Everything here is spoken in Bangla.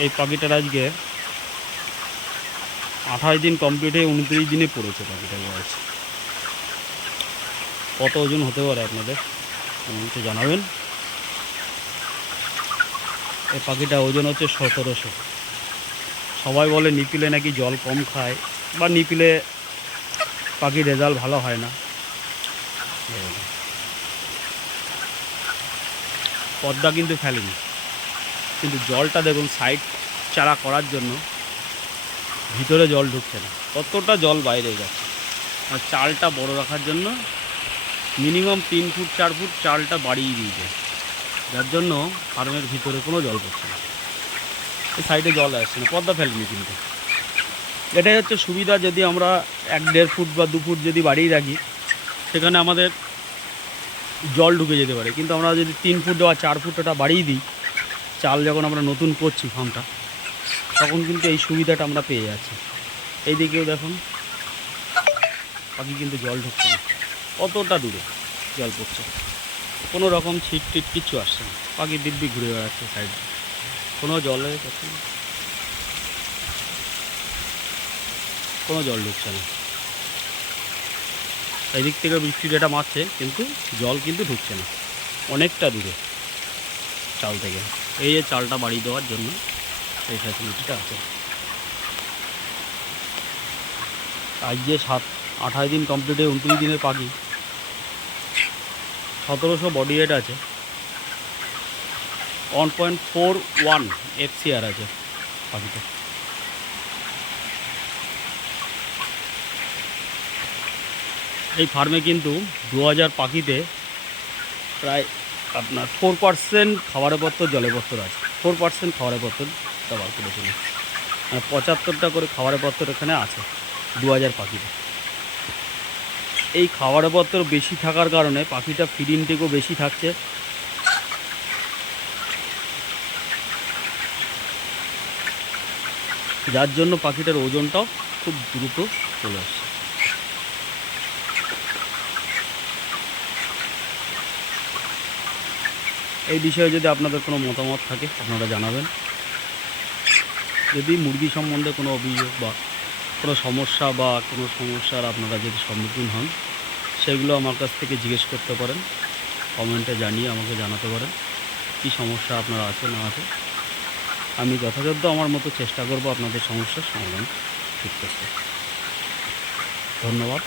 এই পাখিটার আজকে 28 দিন কমপ্লিট হয়ে 29 দিনে পড়েছে পাখিটার বয়স। কত ওজন হতে পারে আপনাদের কমেন্টে জানাবেন। এই পাখিটা ওজন হচ্ছে 1700। সবাই বলে নিপিলে নাকি জল কম খায় বা নিপিলে পাখির রেজাল্ট ভালো হয় না। পদ্মা কিন্তু ফেলেনি, কিন্তু জলটা দেখুন সাইড চারা করার জন্য ভিতরে জল ঢুকছে না, কতটা জল বাইরে যাচ্ছে। আর চালটা বড় রাখার জন্য মিনিমাম 3 ফুট 4 ফুট চালটা বাড়িয়ে দিয়েছে, যার জন্য ফার্মের ভিতরে কোনো জল পড়ছে না, এই সাইডে জল আসছে না। পদ্মা ফেলেনি কিন্তু, এটাই হচ্ছে সুবিধা। যদি আমরা 1-1.5 ফুট বা 2 ফুট যদি বাড়িয়ে রাখি, সেখানে আমাদের জল ঢুকে যেতে পারে। কিন্তু আমরা যদি 3 ফুট বা 4 ফুট ওটা বাড়িয়ে দিই, চাল যখন আমরা নতুন করছি ফার্মটা, তখন কিন্তু এই সুবিধাটা আমরা পেয়ে যাচ্ছি। এই দিকেও দেখুন পাখি কিন্তু জল ঢুকছে না, কতটা দূরে জল পড়ছে, কোনো রকম ছিট টিট কিচ্ছু আসছে না, পাখি দিব্যি ঘুরে বেড়াচ্ছে সাইডে, কোনো জলে কোনো জল ঢুকছে না। এই দিক থেকে বৃষ্টিটা মারছে, কিন্তু জল কিন্তু ঢুকছে না, অনেকটা দূরে চাল থেকে। এই যে চালটা বাড়িয়ে দেওয়ার জন্য এই ফ্যাসিলিটিটা আছে। আজ যে 28 দিন কমপ্লিট হয়ে 29 দিনের পাখি, 1700 বডি ওয়েট আছে, 1.41 FCR আছে পাখিটা। এই ফার্মে কিন্তু 2000 পাখিতে প্রায় আপনার 4% খাবারের পত্র জলের পত্র আছে, 4% খাবারের পত্র ব্যবহার করেছিল, মানে 75টা করে খাবারের পত্র এখানে আছে 2000 পাখিতে। এই খাবারের পত্র বেশি থাকার কারণে পাখিটা ফিড ইনটেকও বেশি থাকছে, যার জন্য পাখিটার ওজনটাও খুব দ্রুত চলে আসছে। এই বিষয়ে যদি আপনাদের কোনো মতামত থাকে আপনারা জানাবেন। যদি মুরগি সম্বন্ধে কোনো অভিযোগ বা কোনো সমস্যা বা কোনো সমস্যার আপনারা যদি সম্মুখীন হন, সেগুলো আমার কাছ থেকে জিজ্ঞেস করতে পারেন, কমেন্টে জানিয়ে আমাকে জানাতে পারেন কী সমস্যা আপনারা আছে না আছে। আমি যথাযথ আমার মতো চেষ্টা করব আপনাদের সমস্যার সমাধান ঠিক করতে। ধন্যবাদ।